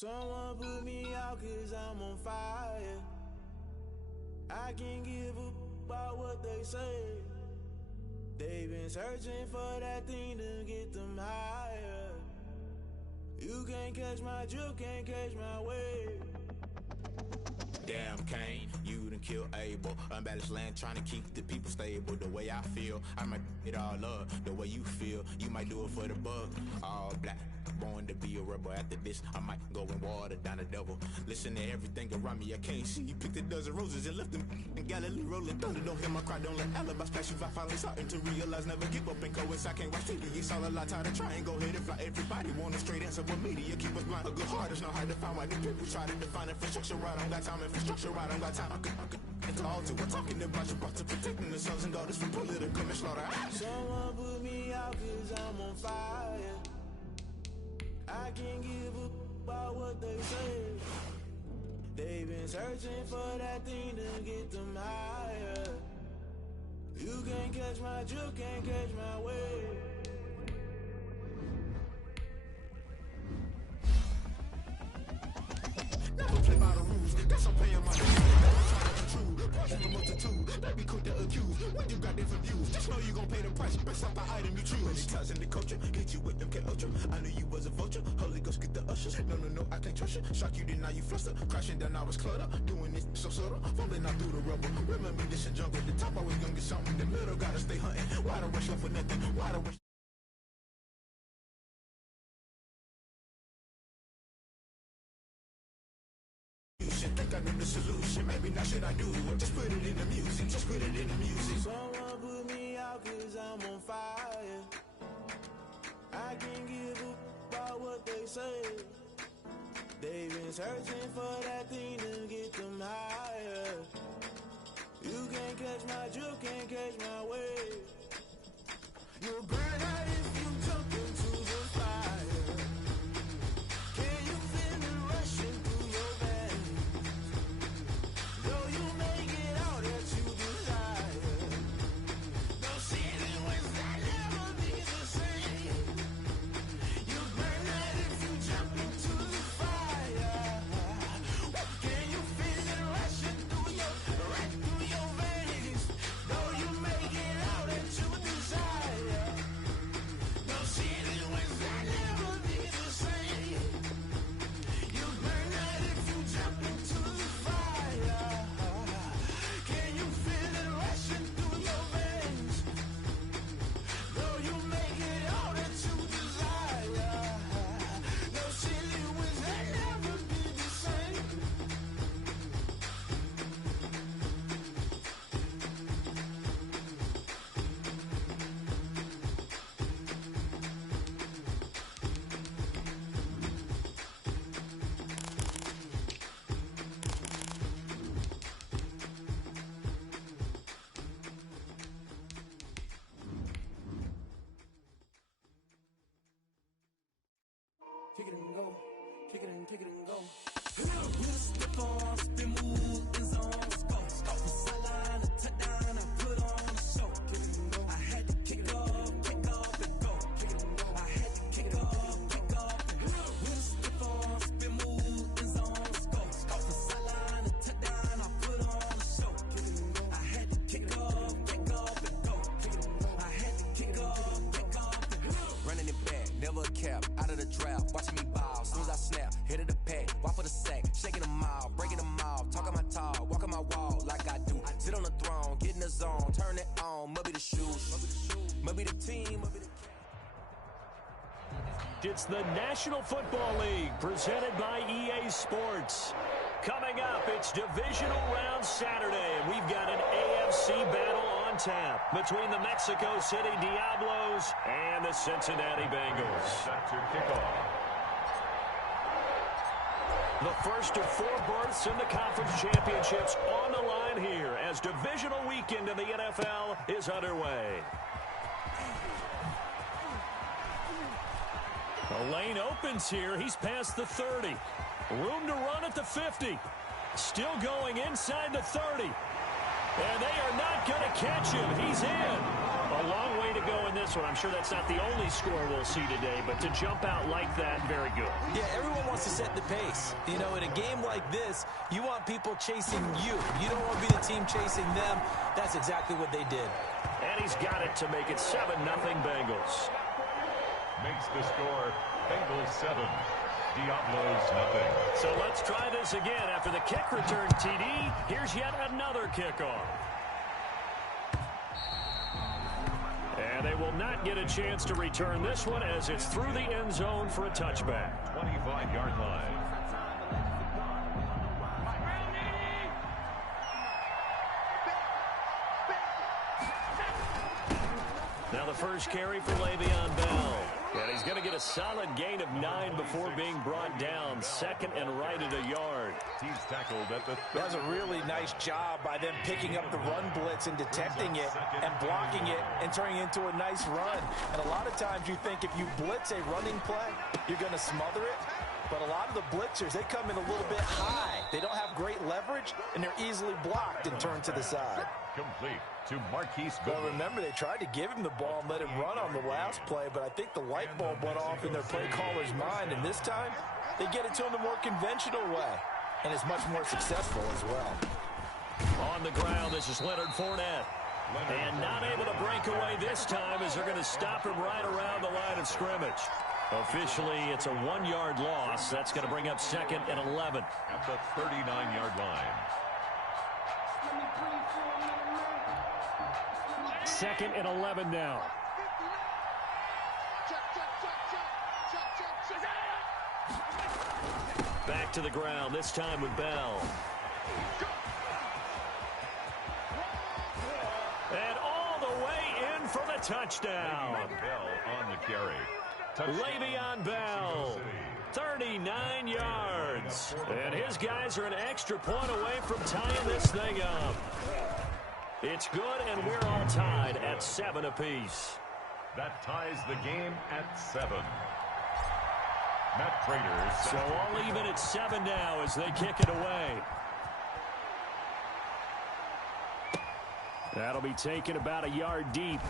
Someone put me out 'cause I'm on fire. I can't give up about what they say. They've been searching for that thing to get them higher. You can't catch my drift, can't catch my wave. Damn, Kane, you done killed Abel. Unbalanced land, trying to keep the people stable. The way I feel, I might it all up. The way you feel, you might do it for the bug. All black, born to be a rebel. After this, I might go and water down the devil. Listen to everything around me, I can't see. You picked a dozen roses and left them in Galilee rolling thunder. Don't hear my cry, don't let alibis pass you. I finally starting to realize, never give up and coincide. I can't watch TV, it's all a lot. Tired of trying, go ahead and fly. Everybody want a straight answer, but media keep us blind. A good heart is not hard to find. Why the people try to define infrastructure right? I don't got time, infrastructure right? I don't got time. I could call to. We're talking about you, brought to protecting the sons and daughters from political and slaughter. Someone put me out 'cause I'm on fire. I can't give up about what they say. They've been searching for that thing to get them higher. You can't catch my drift, can't catch my wave. Never play by the rules, guess I'm paying my dues. Portion the multitude, they be quick to accuse. When you got different views, just know you gon' pay the price based off the item you choose. Many ties in the culture, hit you with them K-Ultra. I knew you was a vulture, Holy Ghost get the ushers. No, I can't trust you. Shock you, then now you fluster. Crashing down, I was cluttered. Doing this so subtle, falling out through the rubble. Remember this in jungle, the top always gonna get something. In the middle, gotta stay hunting. Why the rush for nothing? Why the rush? Think I know the solution, maybe not should I do it? Just put it in the music, just put it in the music. Someone put me out 'cause I'm on fire. I can't give up about what they say. They've been searching for that thing to get them higher. You can't catch my drift, can't catch my wave. You'll burn out if you jump into the fire. Can you feel it rushing through your veins? Though you make it out that you desire. No ceiling was that never be the same. You burn out if you jump into the fire. Can you feel it rushing through your veins? Though you make it out that you desire. No ceiling was that never be the same. You burn out if you jump into the fire. Can you feel it rushing through your veins? Though you make it all that you desire. No ceiling was that never be the same. Kick it and go, kick it and go. With a step on, spin move, in zone, let's go. From sideline to touchdown, I put on a show. Kick it and go. I had to kick off and go. Kick it and go. I had to kick off and go. With a step on, spin move, in zone, let's go. From sideline to touchdown, I put on a show. Kick it and go. I had to kick off and go. Kick it and go. I had to kick off and go. Running it back, never a cap, out of the draft, watching me ball. Soon as I snap, hit of the pack, walk for the sack, shaking them all, breaking them off, talking my talk, walking my wall like I do. Sit on the throne, get in the zone, turn it on, maybe the shoes, maybe the team, maybe the It's the National Football League presented by EA Sports. Coming up, it's Divisional Round Saturday, and we've got an AFC battle on tap between the Mexico City Diablos and the Cincinnati Bengals. Set to kickoff. The first of 4 berths in the conference championships on the line here as divisional weekend in the NFL is underway. The lane opens here. He's past the 30. Room to run at the 50. Still going inside the 30. And they are not going to catch him. He's in. A long way to go in this one. I'm sure that's not the only score we'll see today, but to jump out like that, very good. Yeah, everyone wants to set the pace. You know, in a game like this, you want people chasing you. You don't want to be the team chasing them. That's exactly what they did. And he's got it to make it 7-0 Bengals. Makes the score Bengals 7, Diablos nothing. So let's try this again. After the kick return TD, here's yet another kickoff. And they will not get a chance to return this one as it's through the end zone for a touchback. 25-yard line. Now the first carry for Le'Veon Bell. And he's going to get a solid gain of 9 before being brought down. Second and right at a yard. He's tackled at the 30. That was a really nice job by them picking up the run blitz and detecting it and blocking it and turning it into a nice run. And a lot of times you think if you blitz a running play, you're going to smother it. But a lot of the blitzers, they come in a little bit high. They don't have great leverage, and they're easily blocked and turned to the side. Complete to Marquise Well, Goodwin. remember, they tried to give him the ball and let him run on the last play, but I think the light bulb went off in their play caller's mind, and this time they get it to him the more conventional way, and it's much more successful as well. On the ground, this is Leonard Fournette. And not able to break away this time as they're going to stop him right around the line of scrimmage. Officially, it's a 1-yard loss. That's going to bring up 2nd and 11. At the 39-yard line. 2nd and 11 now. Back to the ground, this time with Bell. And all the way in for the touchdown. Bell on the carry. Le'Veon Bell, 39 yards. And his guys are an extra point away from tying this thing up. It's good, and we're all tied at 7 apiece. That ties the game at 7. Matt Prater. So all even at 7 now as they kick it away. That'll be taken about a yard deep.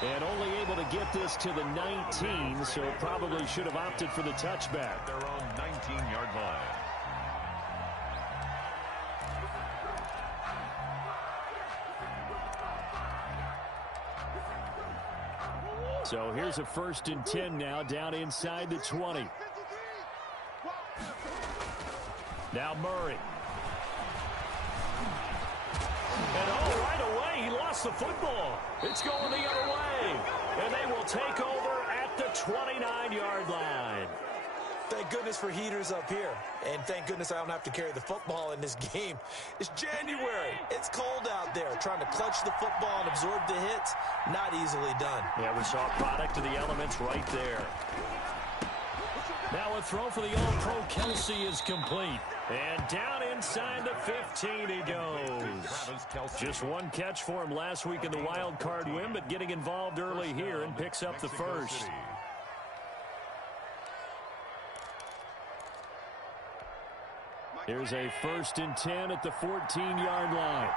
And only able to get this to the 19, so probably should have opted for the touchback. Their own 19-yard line. So here's a 1st and 10 now, down inside the 20. Now Murray. And oh, right away, he lost the football. It's going the other way. And they will take over at the 29-yard line. Thank goodness for heaters up here. And thank goodness I don't have to carry the football in this game. It's January. It's cold out there. Trying to clutch the football and absorb the hits, not easily done. Yeah, we saw a product of the elements right there. Now a throw for the All-Pro Kelsey is complete. And down inside the 15 he goes. Just one catch for him last week in the wild card win, but getting involved early here and picks up the first. Here's a 1st and 10 at the 14-yard line.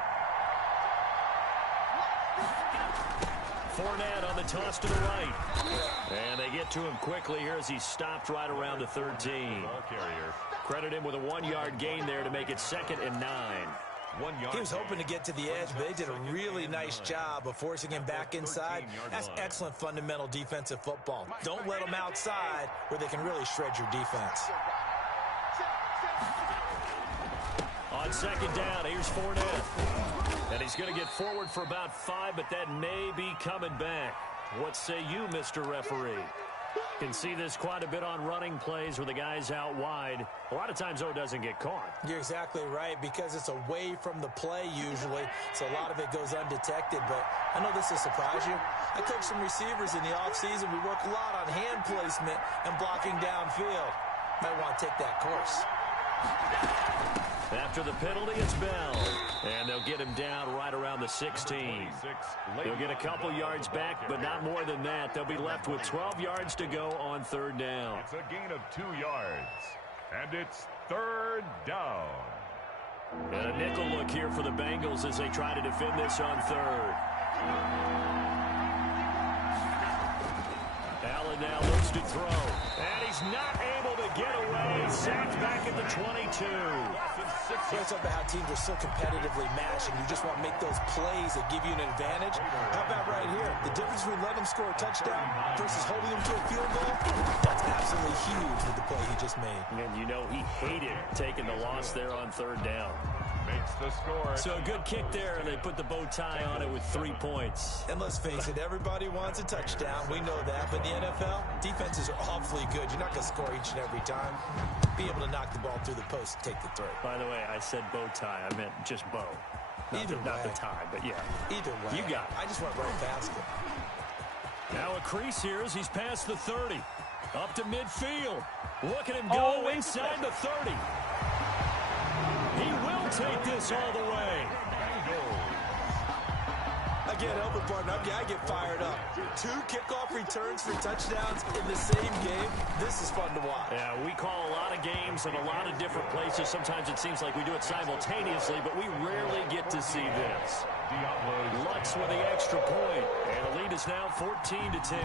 Fournette on the toss to the right. And they get to him quickly here as he stopped right around the 13. Credit him with a 1-yard gain there to make it 2nd and 9. He was hoping to get to the edge, but they did a really nice job of forcing him back inside. That's excellent fundamental defensive football. Don't let them outside where they can really shred your defense. On 2nd down, here's Fournette. And he's going to get forward for about 5, but that may be coming back. What say you, Mr. Referee? Can see this quite a bit on running plays where the guy's out wide. A lot of times, though, it doesn't get caught. You're exactly right, because it's away from the play usually, so a lot of it goes undetected. But I know this will surprise you. I coach some receivers in the offseason. We work a lot on hand placement and blocking downfield. Might want to take that course. After the penalty, it's Bell. And they'll get him down right around the 16. They'll get a couple yards back, but not more than that. They'll be left with 12 yards to go on 3rd down. It's a gain of 2 yards. And it's 3rd down. And a nickel look here for the Bengals as they try to defend this on 3rd. Allen now looks to throw. And he's not able to get away. Sacked back at the 22. It's about how teams are so competitively matched, and you just want to make those plays that give you an advantage. How about right here? The difference between letting them score a touchdown versus holding them to a field goal, that's absolutely huge with the play he just made. And you know he hated taking the loss there on third down. Makes the score. So a good kick there, and they put the bow tie on it with 3 points. And let's face it, everybody wants a touchdown. We know that. But in the NFL, defenses are awfully good. You're not going to score each and every time. Be able to knock the ball through the post and take the throw. By the way, I said bow tie. I meant just bow. Not the tie, but yeah. Either way. You got it. I just went right past it. Now a crease here as he's past the 30. Up to midfield. Look at him go inside the 30. He will take this all the way. Again, Elvin partner, I get fired up. 2 kickoff returns for touchdowns in the same game. This is fun to watch. Yeah, we call a lot of games in a lot of different places. Sometimes it seems like we do it simultaneously, but we rarely get to see this. Lutz with the extra point, and the lead is now 14-10.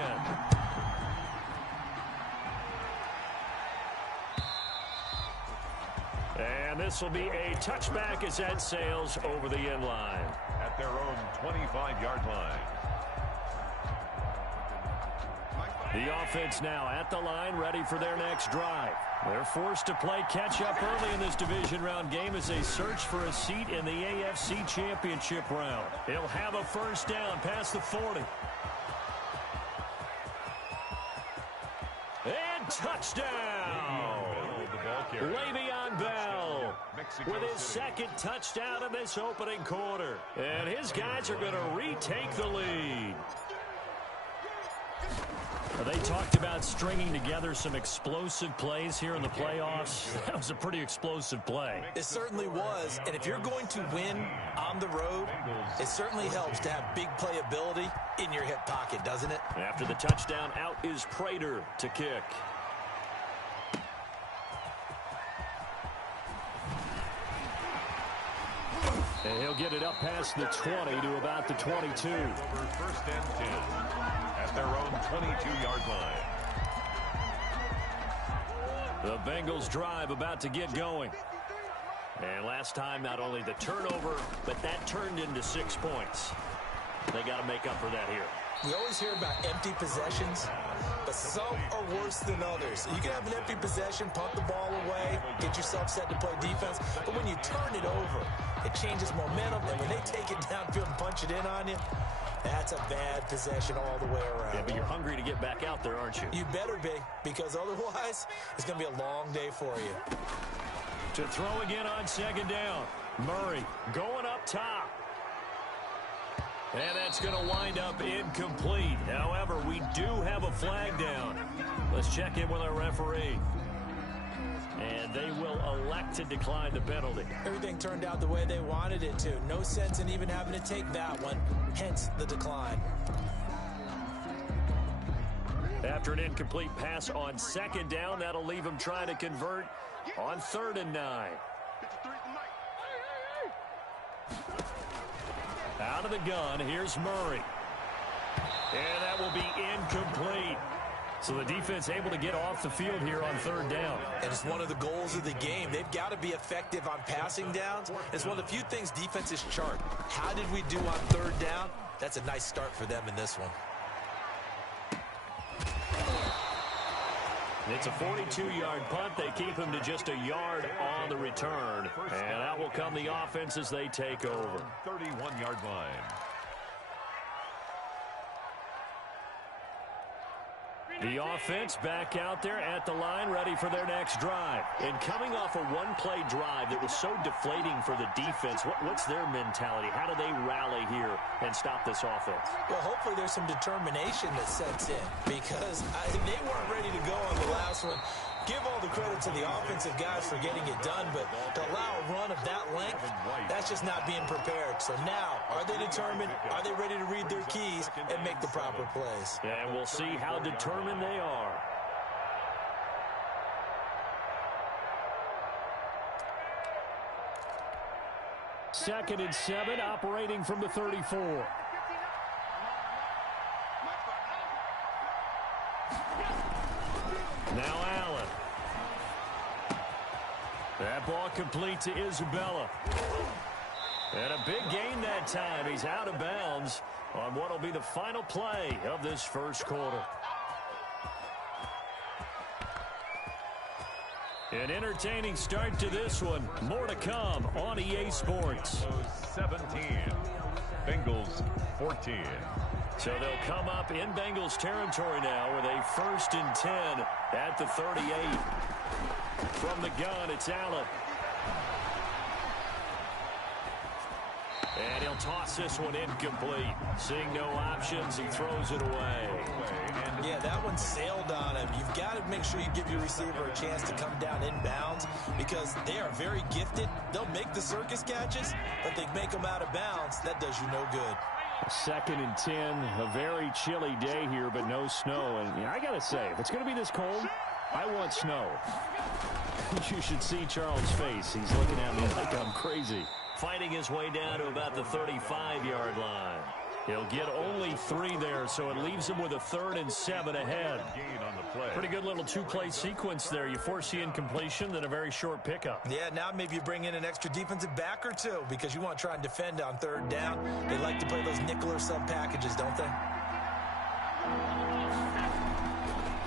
And this will be a touchback as that sails over the end line. At their own 25-yard line. The offense now at the line, ready for their next drive. They're forced to play catch-up early in this division round game as they search for a seat in the AFC Championship round. He'll have a first down past the 40. And touchdown! Le'Veon Bell with his second touchdown in this opening quarter. And his guys are going to retake the lead. They talked about stringing together some explosive plays here in the playoffs. That was a pretty explosive play. It certainly was, and if you're going to win on the road, it certainly helps to have big playability in your hip pocket, doesn't it? After the touchdown, out is Prater to kick. And he'll get it up past the 20 to about the 22. First and 10 at their own 22-yard line. The Bengals drive about to get going. And last time, not only the turnover, but that turned into 6 points. They got to make up for that here. We always hear about empty possessions, but some are worse than others. You can have an empty possession, punt the ball away, get yourself set to play defense, but when you turn it over, it changes momentum, and when they take it downfield and punch it in on you, that's a bad possession all the way around. Yeah, but you're hungry to get back out there, aren't you? You better be, because otherwise, it's going to be a long day for you. To throw again on second down. Murray going up top. And that's going to wind up incomplete. However, we do have a flag down. Let's check in with our referee. And they will elect to decline the penalty. Everything turned out the way they wanted it to. No sense in even having to take that one, hence the decline. After an incomplete pass on second down, that'll leave them trying to convert on 3rd and 9. Out of the gun, here's Murray. And that will be incomplete. So the defense able to get off the field here on 3rd down. And it's one of the goals of the game. They've got to be effective on passing downs. It's one of the few things defenses chart. How did we do on 3rd down? That's a nice start for them in this one. It's a 42-yard punt. They keep him to just a yard on the return. And out will come the offense as they take over. 31-yard line. The offense back out there at the line, ready for their next drive. And coming off a one-play drive that was so deflating for the defense, what's their mentality? How do they rally here and stop this offense? Well, hopefully there's some determination that sets in, because they weren't ready to go on the last one. Give all the credit to the offensive guys for getting it done, but to allow a run of that length, that's just not being prepared. So now, are they determined? Are they ready to read their keys and make the proper plays? And we'll see how determined they are. Second and 7, operating from the 34. Now Allen. That ball complete to Isabella. And a big gain that time. He's out of bounds on what will be the final play of this first quarter. An entertaining start to this one. More to come on EA Sports. 17. Bengals 14. So they'll come up in Bengals territory now with a 1st and 10 at the 38. From the gun, it's Allen. And he'll toss this one incomplete. Seeing no options, he throws it away. Yeah, that one sailed on him. You've got to make sure you give your receiver a chance to come down inbounds because they are very gifted. They'll make the circus catches, but they make them out of bounds. That does you no good. 2nd and 10, a very chilly day here, but no snow. And I got to say, if it's going to be this cold, I want snow. You should see Charles' face. He's looking at me like I'm crazy. Fighting his way down to about the 35-yard line. He'll get only 3 there, so it leaves him with a 3rd and 7 ahead. Pretty good little 2-play sequence there. You force the incompletion, then a very short pickup. Yeah, now maybe you bring in an extra defensive back or 2 because you want to try and defend on 3rd down. They like to play those nickel or sub packages, don't they?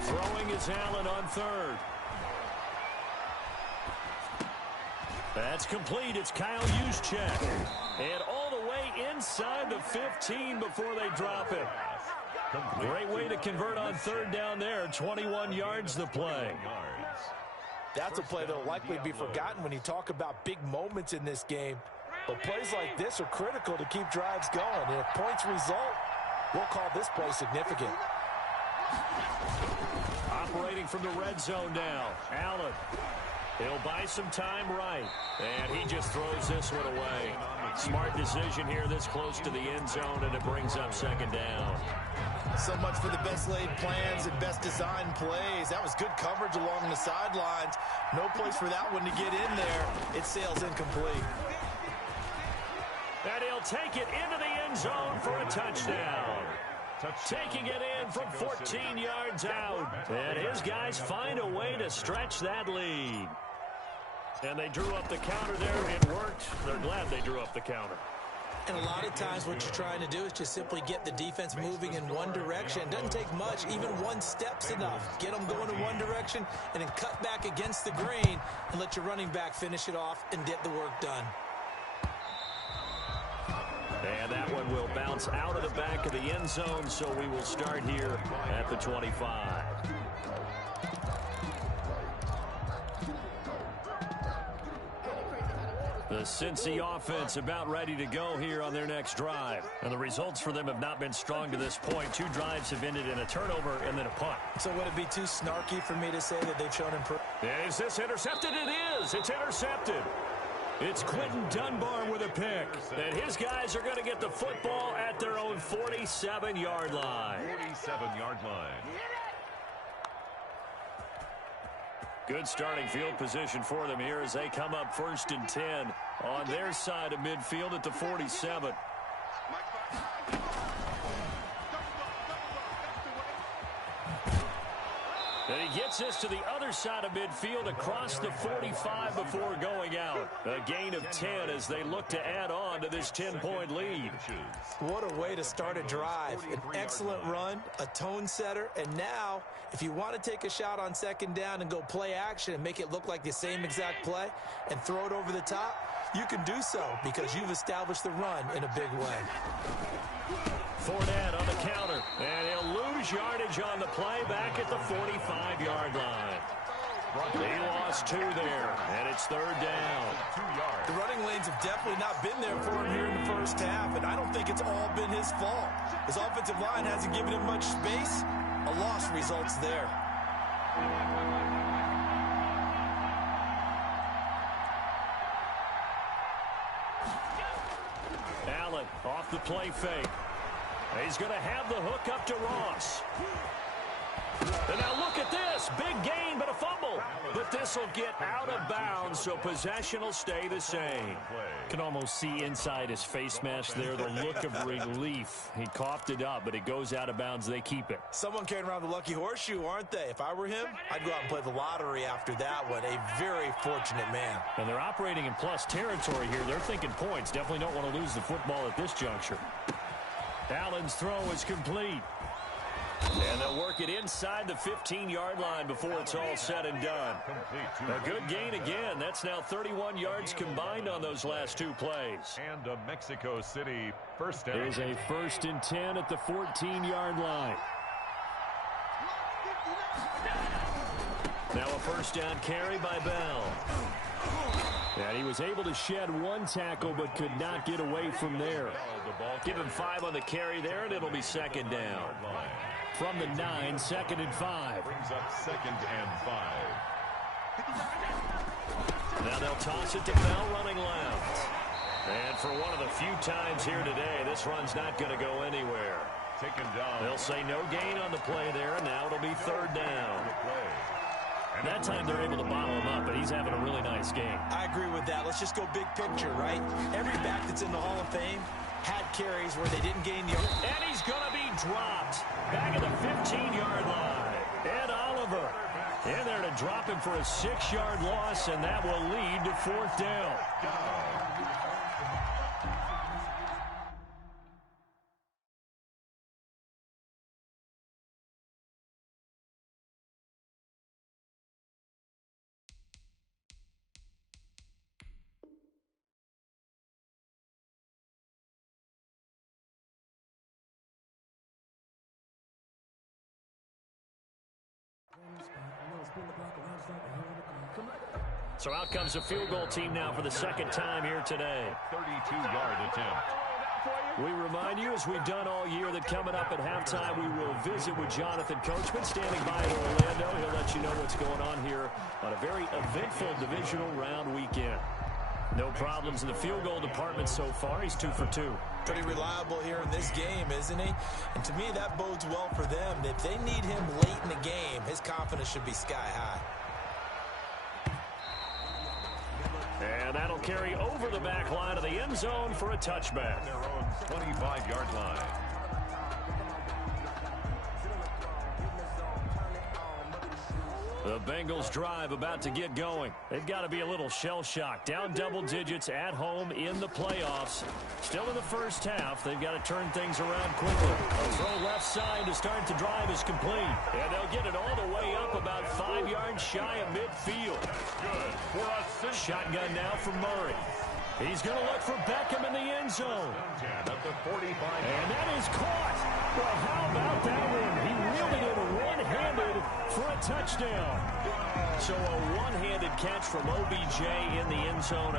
Throwing is Allen on 3rd. That's complete. It's Kyle Juszczyk. And all the way inside the 15 before they drop it. Great way to convert on 3rd down there. 21 yards the play. That's a play that will likely be forgotten when you talk about big moments in this game. But plays like this are critical to keep drives going. And if points result, we'll call this play significant. Operating from the red zone now. Allen. He'll buy some time right. And he just throws this one away. Smart decision here this close to the end zone, and it brings up 2nd down. So much for the best laid plans and best designed plays. That was good coverage along the sidelines. No place for that one to get in there. It sails incomplete. And he'll take it into the end zone for a touchdown. Taking it in from 14 yards out. And his guys find a way to stretch that lead. And they drew up the counter there. It worked. They're glad they drew up the counter. And a lot of times what you're trying to do is just simply get the defense moving in one direction. It doesn't take much. Even one step's enough. Get them going in one direction and then cut back against the grain and let your running back finish it off and get the work done. And that one will bounce out of the back of the end zone, so we will start here at the 25. The Cincy offense about ready to go here on their next drive. And the results for them have not been strong to this point. 2 drives have ended in a turnover and then a punt. So would it be too snarky for me to say that they've shown improvement? Is this intercepted? It is. It's intercepted. It's Quentin Dunbar with a pick. And his guys are going to get the football at their own 47-yard line. 47-yard line. Good starting field position for them here as they come up 1st and 10 on their side of midfield at the 47. And he gets this to the other side of midfield across the 45 before going out. A gain of 10 as they look to add on to this 10-point lead. What a way to start a drive. An excellent run, a tone setter, and now if you want to take a shot on 2nd down and go play action and make it look like the same exact play and throw it over the top, you can do so because you've established the run in a big way. Fournette on the counter, and he'll lose yardage on the play back at the 45-yard line. He lost 2 there, and it's 3rd down. 2 yards. The running lanes have definitely not been there for him here in the first half, and I don't think it's all been his fault. His offensive line hasn't given him much space. A loss results there. Allen off the play fake. He's going to have the hook up to Ross. And now look at this. Big gain, but a fumble. But this will get out of bounds, so possession will stay the same. Can almost see inside his face mask there the look of relief. He coughed it up, but it goes out of bounds. They keep it. Someone carrying around the lucky horseshoe, aren't they? If I were him, I'd go out and play the lottery after that one. A very fortunate man. And they're operating in plus territory here. They're thinking points. Definitely don't want to lose the football at this juncture. Allen's throw is complete. And they'll work it inside the 15-yard line before it's all said and done. A good gain again. That's now 31 yards combined on those last two plays. And a Mexico City first down. There's a 1st and 10 at the 14-yard line. Now a first down carry by Bell. And he was able to shed one tackle but could not get away from there. Give him 5 on the carry there, and it'll be second down. From the 9, 2nd and 5. Brings up 2nd and 5. Now they'll toss it to Bell running left. And for one of the few times here today, this run's not going to go anywhere. Taken down. They'll say no gain on the play there, and now it'll be 3rd down. And that time they're able to bottle him up, but he's having a really nice game. I agree with that. Let's just go big picture, right? Every back that's in the Hall of Fame had carries where they didn't gain yards. And he's going to be dropped back at the 15-yard line. Ed Oliver in there to drop him for a 6-yard loss, and that will lead to 4th down. So out comes a field goal team now for the 2nd time here today. 32-yard attempt. We remind you, as we've done all year, that coming up at halftime, we will visit with Jonathan Coachman standing by in Orlando. He'll let you know what's going on here on a very eventful divisional round weekend. No problems in the field goal department so far. He's 2 for 2. Pretty reliable here in this game, isn't he? And to me, that bodes well for them. If they need him late in the game, his confidence should be sky high. And that'll carry over the back line of the end zone for a touchback. Their own 25-yard line. The Bengals drive about to get going. They've got to be a little shell-shocked. Down double digits at home in the playoffs. Still in the first half. They've got to turn things around quickly. A throw left side to start the drive is complete. And they'll get it all the way up about 5 yards shy of midfield. Good for us. Shotgun now from Murray. He's going to look for Beckham in the end zone. At the 45. And that is caught. Well, how about that one? He wielded it one-handed for a touchdown. So a one-handed catch from OBJ in the end zone.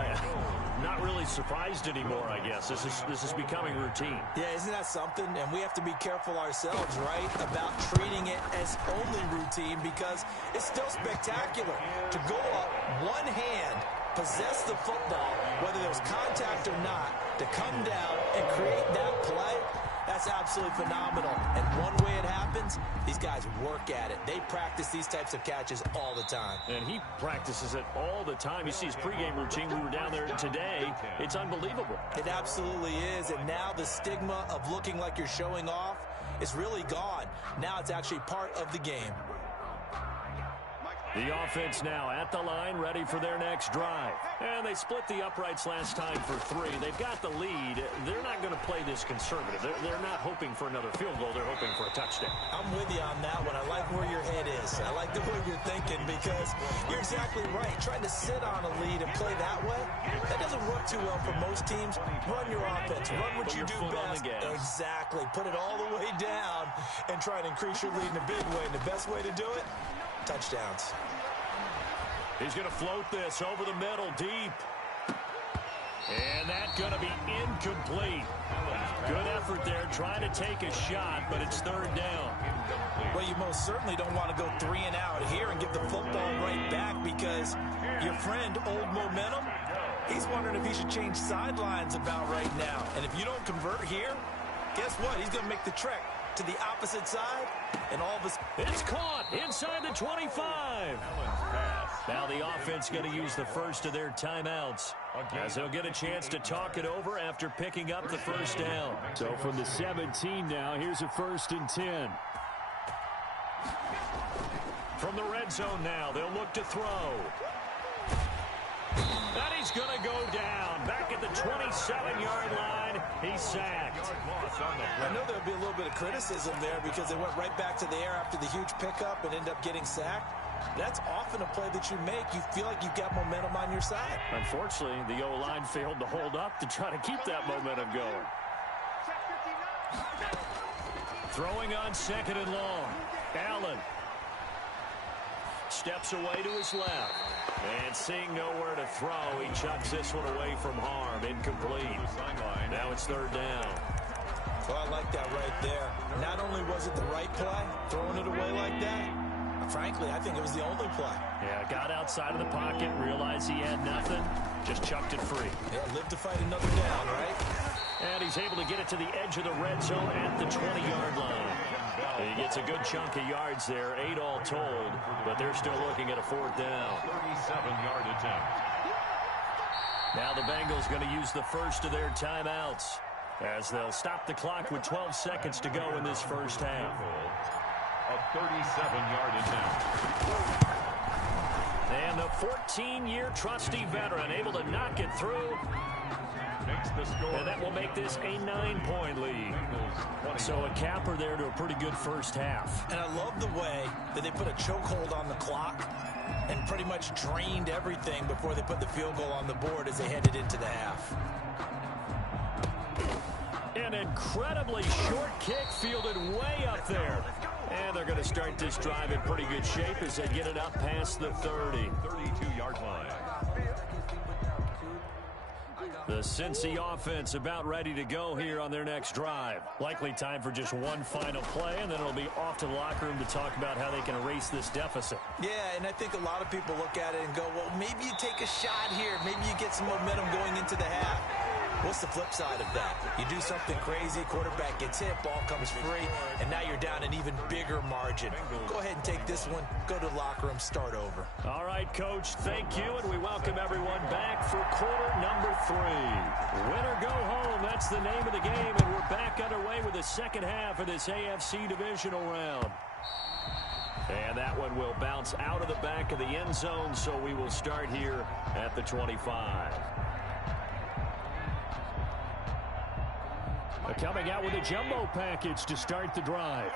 Not really surprised anymore, I guess. This is becoming routine. Yeah, isn't that something? And we have to be careful ourselves, right, about treating it as only routine, because it's still spectacular to go up one hand, possess the football, whether there's contact or not, to come down and create that play. That's absolutely phenomenal. And one way it happens, these guys work at it. They practice these types of catches all the time. And he practices it all the time. You see his pregame routine. We were down there today. It's unbelievable. It absolutely is. And now the stigma of looking like you're showing off is really gone. Now it's actually part of the game. The offense now at the line, ready for their next drive. And they split the uprights last time for 3. They've got the lead. They're not going to play this conservative. They're not hoping for another field goal. They're hoping for a touchdown. I'm with you on that one. I like where your head is. I like the way you're thinking, because you're exactly right. Trying to sit on a lead and play that way, that doesn't work too well for most teams. Run your offense. Run what you do best. Exactly. Put it all the way down and try to increase your lead in a big way. And the best way to do it, touchdowns. He's going to float this over the middle deep. And that's going to be incomplete. Good effort there trying to take a shot, but it's 3rd down. Well, you most certainly don't want to go 3 and out here and give the football right back, because your friend, Old Momentum, he's wondering if he should change sidelines about right now. And if you don't convert here, guess what? He's going to make the trek to the opposite side, and all of us. It's caught inside the 25. Now the offense going to use the first of their timeouts, as they'll get a chance to talk it over after picking up the first down. So from the 17 now, here's a 1st and 10. From the red zone now, they'll look to throw. And he's going to go down. Back at the 27-yard line, he's sacked. I know there'll be a little bit of criticism there because they went right back to the air after the huge pickup and ended up getting sacked. That's often a play that you make. You feel like you've got momentum on your side. Unfortunately, the O-line failed to hold up to try to keep that momentum going. Throwing on 2nd and long. Allen steps away to his left. And seeing nowhere to throw, he chucks this one away from harm. Incomplete. Now it's 3rd down. Well, I like that right there. Not only was it the right play, throwing it away like that, frankly, I think it was the only play. Yeah, got outside of the pocket, realized he had nothing, just chucked it free. Yeah, live to fight another down, right? And he's able to get it to the edge of the red zone at the 20-yard line. He gets a good chunk of yards there, 8 all told, but they're still looking at a 4th down. 37-yard attempt. Now the Bengals going to use the first of their timeouts, as they'll stop the clock with 12 seconds to go in this first half. A 37-yard attempt. And the 14-year trusty veteran able to knock it through. Makes the score. And that will make this a 9-point lead. So a capper there to a pretty good first half. And I love the way that they put a chokehold on the clock and pretty much drained everything before they put the field goal on the board as they headed into the half. An incredibly short kick fielded way up there. And they're going to start this drive in pretty good shape as they get it up past the 30. 32-yard line. The Cincy offense about ready to go here on their next drive. Likely time for just one final play, and then it'll be off to the locker room to talk about how they can erase this deficit. Yeah, and I think a lot of people look at it and go, well, maybe you take a shot here. Maybe you get some momentum going into the half. What's the flip side of that? You do something crazy, quarterback gets hit, ball comes free, and now you're down an even bigger margin. Go ahead and take this one, go to the locker room, start over. All right, Coach, thank you, and we welcome everyone back for quarter number 3. Win or go home, that's the name of the game, and we're back underway with the second half of this AFC Divisional round. And that one will bounce out of the back of the end zone, so we will start here at the 25. Coming out with a jumbo package to start the drive.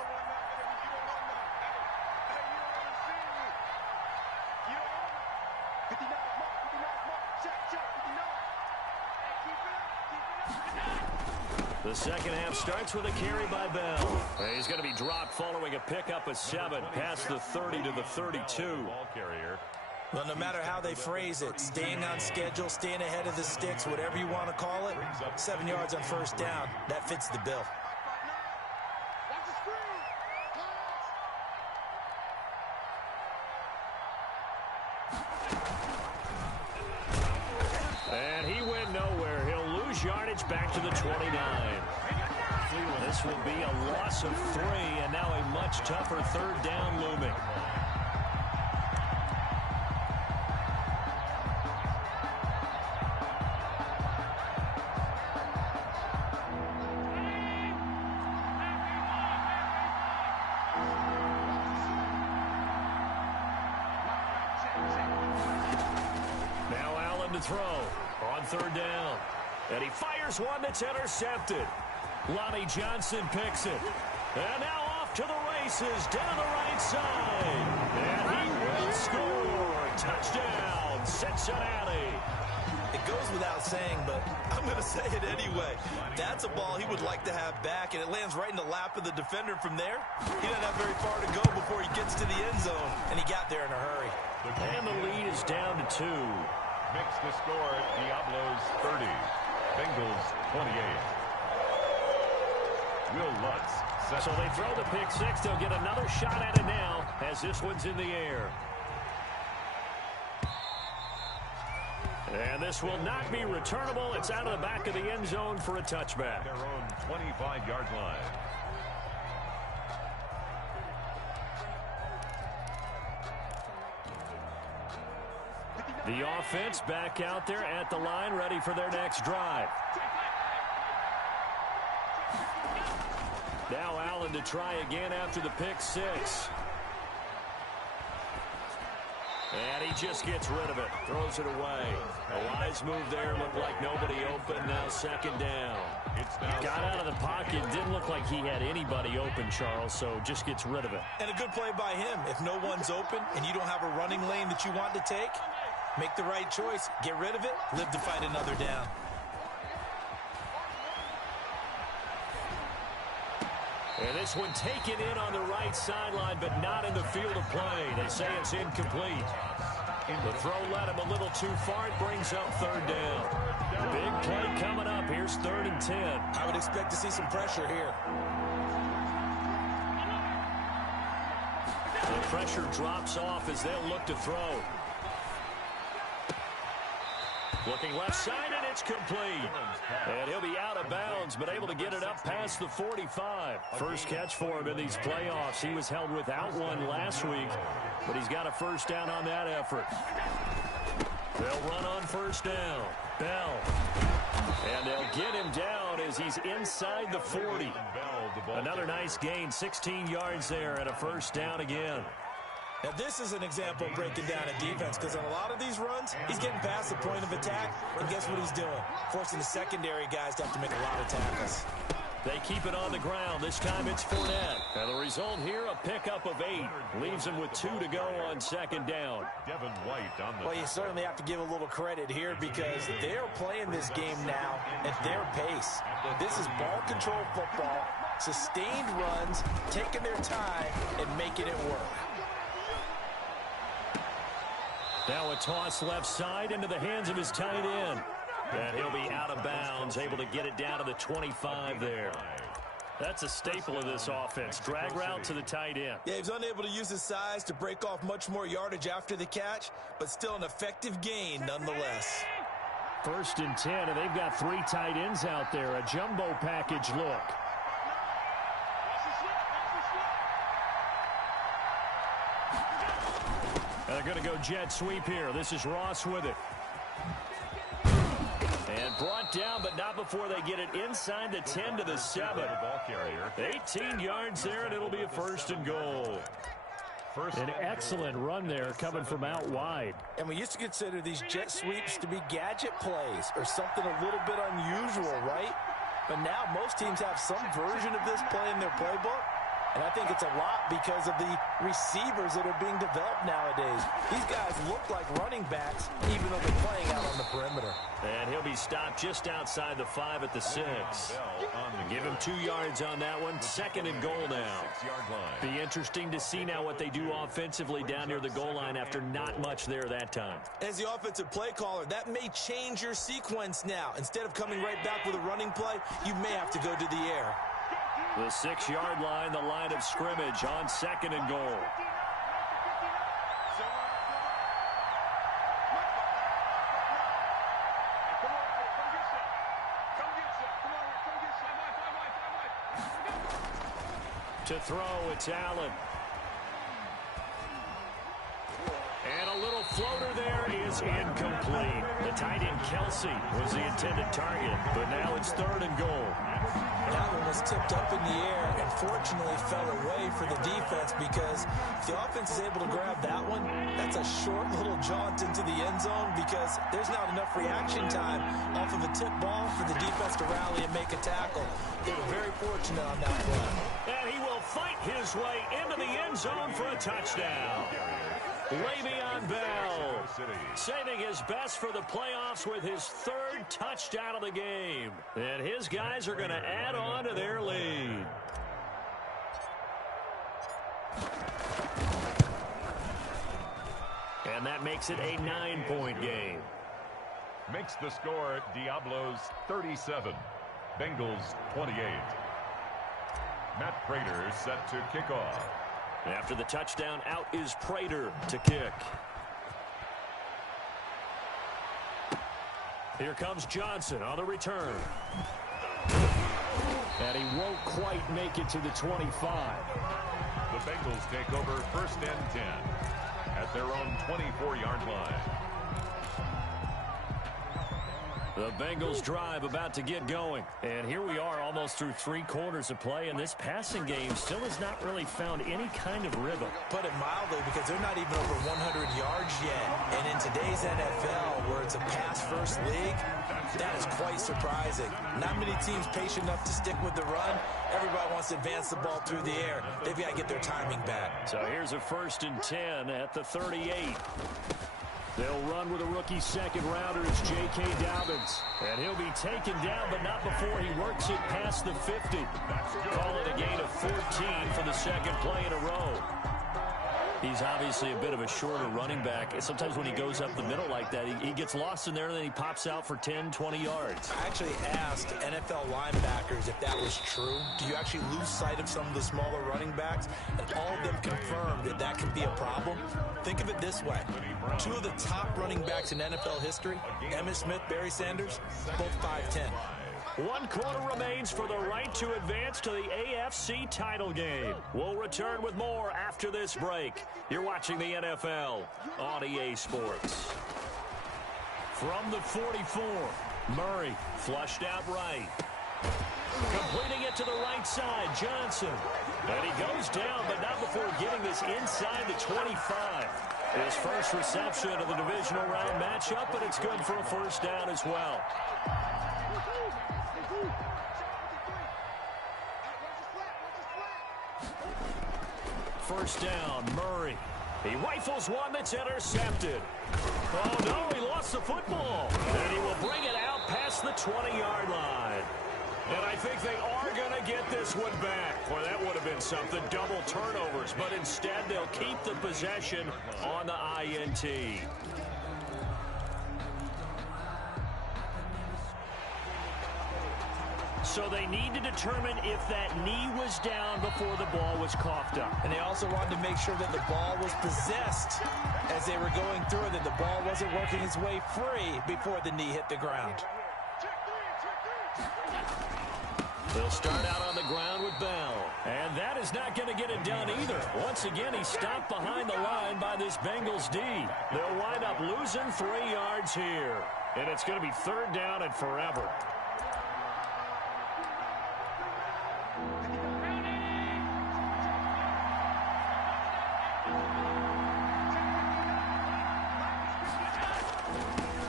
The second half starts with a carry by Bell. He's going to be dropped following a pickup of 7 past the 30 to the 32. Ball carrier. Well, no matter how they phrase it, staying on schedule, staying ahead of the sticks, whatever you want to call it, 7 yards on first down, that fits the bill. And he went nowhere. He'll lose yardage back to the 29. This will be a loss of 3, and now a much tougher 3rd down looming. To throw on 3rd down, and he fires one that's intercepted. Lonnie Johnson picks it, and now off to the races down the right side, and he will score. Touchdown, Cincinnati. It goes without saying, but I'm going to say it anyway. That's a ball he would like to have back, and it lands right in the lap of the defender from there. He doesn't have very far to go before he gets to the end zone, and he got there in a hurry. And the lead is down to 2. Makes the score Diablos 30, Bengals 28. Will Lutz. So they throw the pick 6. They'll get another shot at it now as this one's in the air. And this will not be returnable. It's out of the back of the end zone for a touchback. Their own 25-yard line. The offense back out there at the line, ready for their next drive. Now Allen to try again after the pick six. And he just gets rid of it, throws it away. A wise move there, looked like nobody open, now second down. Got out of the pocket, didn't look like he had anybody open, Charles, so just gets rid of it. And a good play by him. If no one's open and you don't have a running lane that you want to take, make the right choice, get rid of it, live to fight another down. And this one taken in on the right sideline, but not in the field of play. They say it's incomplete. The throw led him a little too far. It brings up third down. Big play coming up. Here's 3rd and 10. I would expect to see some pressure here. The pressure drops off as they'll look to throw. Looking left side, and it's complete. And he'll be out of bounds, but able to get it up past the 45. First catch for him in these playoffs. He was held without one last week, but he's got a first down on that effort. They'll run on first down. Bell. And they'll get him down as he's inside the 40. Another nice gain, 16 yards there, and a first down again. Now, this is an example of breaking down a defense, because on a lot of these runs, he's getting past the point of attack, and guess what he's doing? Forcing the secondary guys to have to make a lot of tackles. They keep it on the ground. This time it's Fournette. And the result here, a pickup of 8. Leaves him with 2 to go on second down. Devin White on the... Well, you certainly have to give a little credit here, because they're playing this game now at their pace. This is ball control football, sustained runs, taking their time, and making it work. Now a toss left side into the hands of his tight end. And he'll be out of bounds, able to get it down to the 25 there. That's a staple of this offense. Drag route to the tight end. Yeah, he's unable to use his size to break off much more yardage after the catch, but still an effective gain nonetheless. 1st and 10, and they've got 3 tight ends out there. A jumbo package look. And they're going to go jet sweep here. This is Ross with it. And brought down, but not before they get it inside the 10 to the 7. 18 yards there, and it'll be a 1st and goal. An excellent run there coming from out wide. And we used to consider these jet sweeps to be gadget plays or something a little bit unusual, right? But now most teams have some version of this play in their playbook. And I think it's a lot because of the receivers that are being developed nowadays. These guys look like running backs, even though they're playing out on the perimeter. And he'll be stopped just outside the 5 at the 6. Give him 2 yards on that one. 2nd and goal now. Be interesting to see now what they do offensively down near the goal line after not much there that time. As the offensive play caller, that may change your sequence now. Instead of coming right back with a running play, you may have to go to the air. The 6-yard line, the line of scrimmage on 2nd and goal. To throw, it's Allen. And a little floater there is incomplete. The tight end, Kelsey, was the intended target, but now it's 3rd and goal. That one was tipped up in the air and fortunately fell away for the defense, because if the offense is able to grab that one, that's a short little jaunt into the end zone, because there's not enough reaction time off of a tip ball for the defense to rally and make a tackle. They were very fortunate on that play. And he will fight his way into the end zone for a touchdown. Le'Veon Bell saving his best for the playoffs with his 3rd touchdown of the game. And his guys are going to add on to their lead. And that makes it a 9-point game. Makes the score Diablos 37, Bengals 28. Matt Prater set to kick off. After the touchdown, out is Prater to kick. Here comes Johnson on the return. And he won't quite make it to the 25. The Bengals take over 1st and 10 at their own 24-yard line. The Bengals drive about to get going. And here we are almost through 3 quarters of play, and this passing game still has not really found any kind of rhythm. Put it mildly, because they're not even over 100 yards yet. And in today's NFL, where it's a pass-first league, that is quite surprising. Not many teams patient enough to stick with the run. Everybody wants to advance the ball through the air. They've got to get their timing back. So here's a 1st and 10 at the 38. They'll run with a rookie second-rounder. It's J.K. Dobbins. And he'll be taken down, but not before he works it past the 50. Call it a gain of 14 for the second play in a row. He's obviously a bit of a shorter running back. Sometimes when he goes up the middle like that, he gets lost in there, and then he pops out for 10, 20 yards. I actually asked NFL linebackers if that was true. Do you actually lose sight of some of the smaller running backs? And all of them confirmed that that could be a problem. Think of it this way. 2 of the top running backs in NFL history, Emmitt Smith, Barry Sanders, both 5'10". 1 quarter remains for the right to advance to the AFC title game. We'll return with more after this break. You're watching the NFL on EA Sports. From the 44, Murray flushed out right. Completing it to the right side, Johnson. And he goes down, but not before getting this inside the 25. His first reception of the divisional round matchup, but it's good for a first down as well. First down, Murray. He rifles one that's intercepted. Oh, no, he lost the football. And he will bring it out past the 20-yard line. And I think they are going to get this one back. Boy, that would have been something, double turnovers. But instead, they'll keep the possession on the INT. So they need to determine if that knee was down before the ball was coughed up. And they also wanted to make sure that the ball was possessed as they were going through it, that the ball wasn't working its way free before the knee hit the ground. They'll start out on the ground with Bell. And that is not going to get it done either. Once again, he's stopped behind the line by this Bengals D. They'll wind up losing 3 yards here. And it's going to be 3rd down and forever.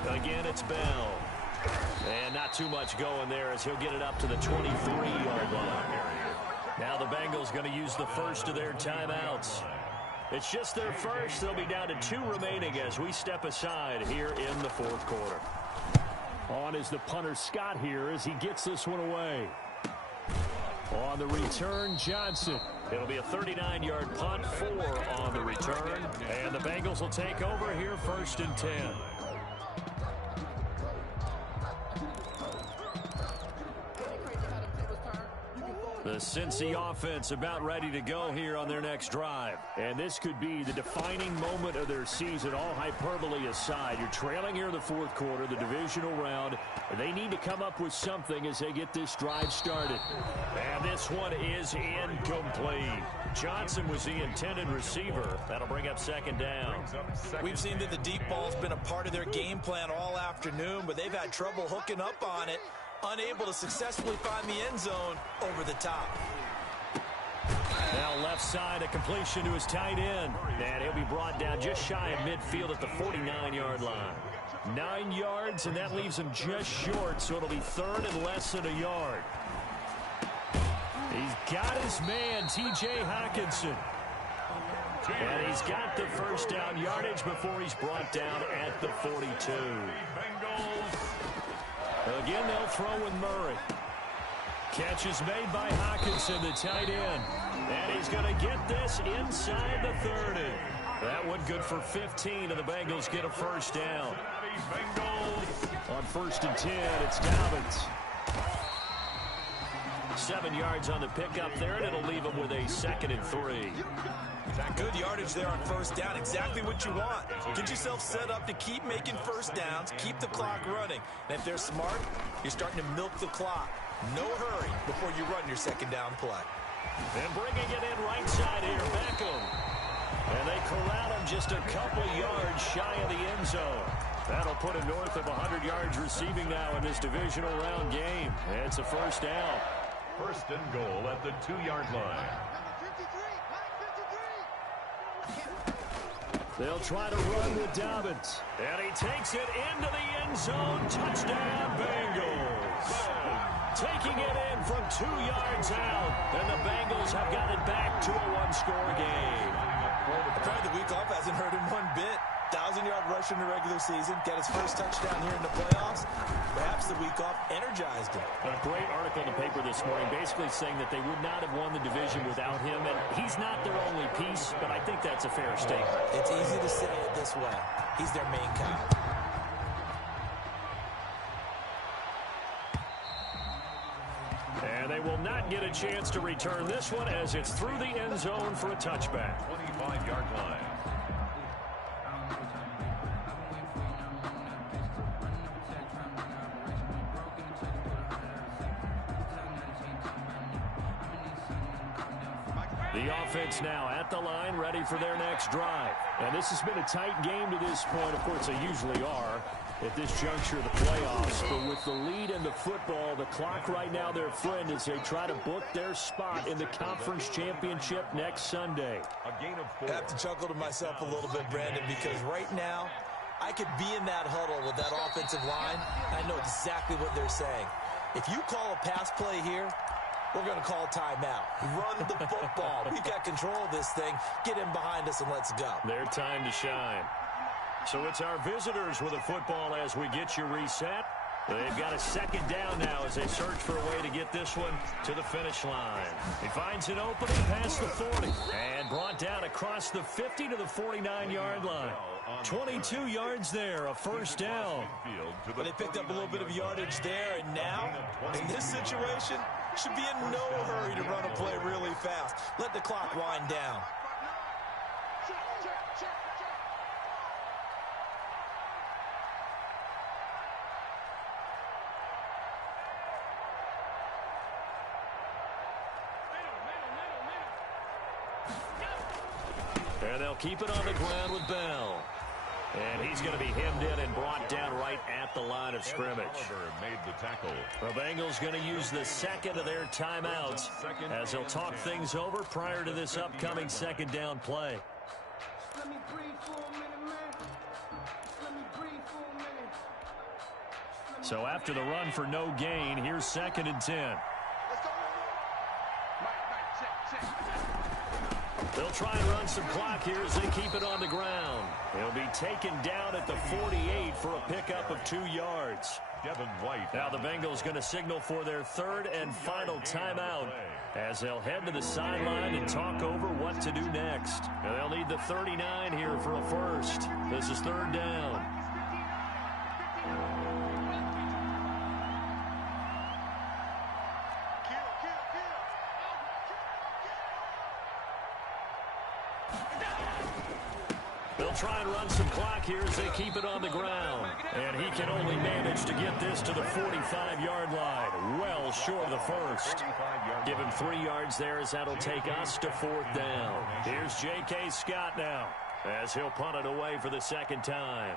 Again, it's Bell. And not too much going there as he'll get it up to the 23-yard line. Now the Bengals going to use the first of their timeouts. It's just their first. They'll be down to 2 remaining as we step aside here in the 4th quarter. On is the punter Scott here as he gets this one away. On the return, Johnson. It'll be a 39-yard punt, 4 on the return. And the Bengals will take over here 1st and 10. The Cincy offense about ready to go here on their next drive. And this could be the defining moment of their season, all hyperbole aside. You're trailing here in the 4th quarter, the divisional round. And they need to come up with something as they get this drive started. And this one is incomplete. Johnson was the intended receiver. That'll bring up 2nd down. We've seen that the deep ball's been a part of their game plan all afternoon, but they've had trouble hooking up on it. Unable to successfully find the end zone over the top. Now left side, a completion to his tight end. And he'll be brought down just shy of midfield at the 49-yard line. 9 yards, and that leaves him just short, so it'll be 3rd and less than a yard. He's got his man, T.J. Hawkinson. And he's got the first down yardage before he's brought down at the 42. Again, they'll throw with Murray. Catch is made by Hawkinson, the tight end. And he's going to get this inside the 30. That one good for 15, and the Bengals get a first down. On 1st and 10, it's Dobbins. 7 yards on the pickup there, and it'll leave him with a 2nd and 3. Good yardage there on 1st down. Exactly what you want. Get yourself set up to keep making first downs, keep the clock running. And if they're smart, you're starting to milk the clock. No hurry before you run your 2nd down play. And bringing it in right side here, Beckham. And they corral him just a couple yards shy of the end zone. That'll put him north of 100 yards receiving now in this divisional round game. It's a first down. First and goal at the 2-yard line. They'll try to run with Dobbins. And he takes it into the end zone. Touchdown, Bengals. Taking it in from 2 yards out. And the Bengals have got it back to a one-score game. Apparently the week off hasn't hurt him one bit. 1,000-yard rush in the regular season. Get his first touchdown here in the playoffs. Perhaps the week off energized him. A great article in the paper this morning basically saying that they would not have won the division without him. And he's not their only piece, but I think that's a fair statement. It's easy to say it this way. He's their main guy. And they will not get a chance to return this one as it's through the end zone for a touchback. 25-yard line. The offense now at the line, ready for their next drive. And this has been a tight game to this point. Of course, they usually are at this juncture of the playoffs. But with the lead in the football, the clock right now their friend as they try to book their spot in the conference championship next Sunday. A gain of 4. I have to chuckle to myself a little bit, Brandon, because right now I could be in that huddle with that offensive line. I know exactly what they're saying. If you call a pass play here, we're going to call a timeout. Run the football. We've got control of this thing. Get in behind us and let's go. Their time to shine. So it's our visitors with a football as we get you reset. They've got a second down now as they search for a way to get this one to the finish line. He finds an opening past the 40 and brought down across the 50 to the 49-yard line. 22 yards there, a first down. But they picked up a little bit of yardage there, and now, in this situation, should be in no hurry to run a play really fast. Let the clock wind down. And they'll keep it on the ground with Bell. And he's going to be hemmed in and brought down right at the line of scrimmage. Made the tackle. The Bengals going to use the second of their timeouts as they'll talk things over prior to this upcoming second down play. Let me breathe for a minute, man. Let me breathe for a minute. So after the run for no gain, here's 2nd and 10. They'll try and run some clock here as they keep it on the ground. He'll be taken down at the 48 for a pickup of 2 yards. Now the Bengals going to signal for their third and final timeout as they'll head to the sideline and talk over what to do next. And they'll need the 39 here for a first. This is 3rd down. They'll try and run some clock here as they keep it on the ground. And he can only manage to get this to the 45-yard line. Well short of the first. Give him 3 yards there as that'll take us to 4th down. Here's J.K. Scott now as he'll punt it away for the second time.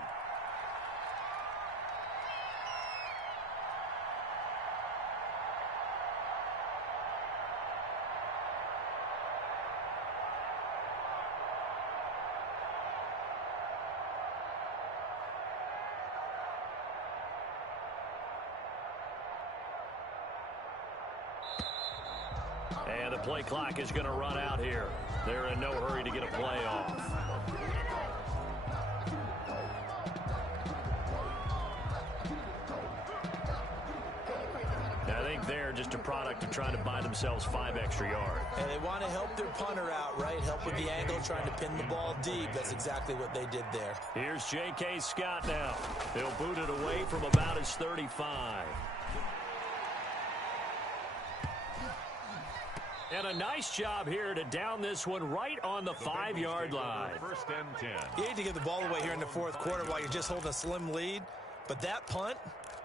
And the play clock is going to run out here. They're in no hurry to get a play off. I think they're just a product of trying to buy themselves 5 extra yards. And they want to help their punter out, right? Help with the angle, trying to pin the ball deep. That's exactly what they did there. Here's J.K. Scott now. He'll boot it away from about his 35. And a nice job here to down this one right on the 5-yard line. First and 10. You hate to give the ball away here in the 4th quarter while you're just holding a slim lead. But that punt,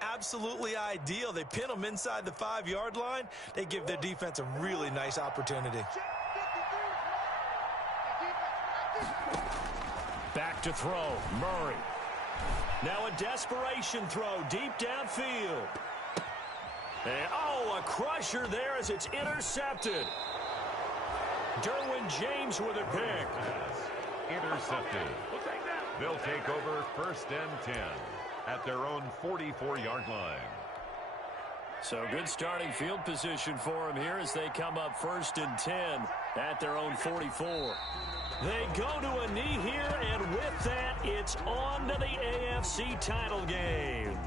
absolutely ideal. They pin them inside the 5-yard line. They give their defense a really nice opportunity. Back to throw. Murray. Now a desperation throw deep downfield. And, oh, a crusher there as it's intercepted. Derwin James with a pick. Intercepted. They'll take over 1st and 10 at their own 44-yard line. So good starting field position for them here as they come up 1st and 10 at their own 44. They go to a knee here, and with that, it's on to the AFC title game.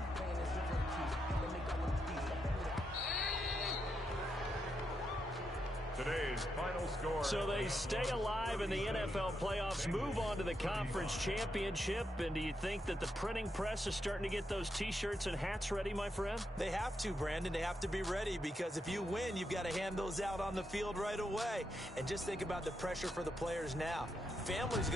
Today's final score. So they stay alive in the NFL playoffs, move on to the conference championship. And do you think that the printing press is starting to get those T-shirts and hats ready, my friend? They have to, Brandon. They have to be ready because if you win, you've got to hand those out on the field right away. And just think about the pressure for the players now. Families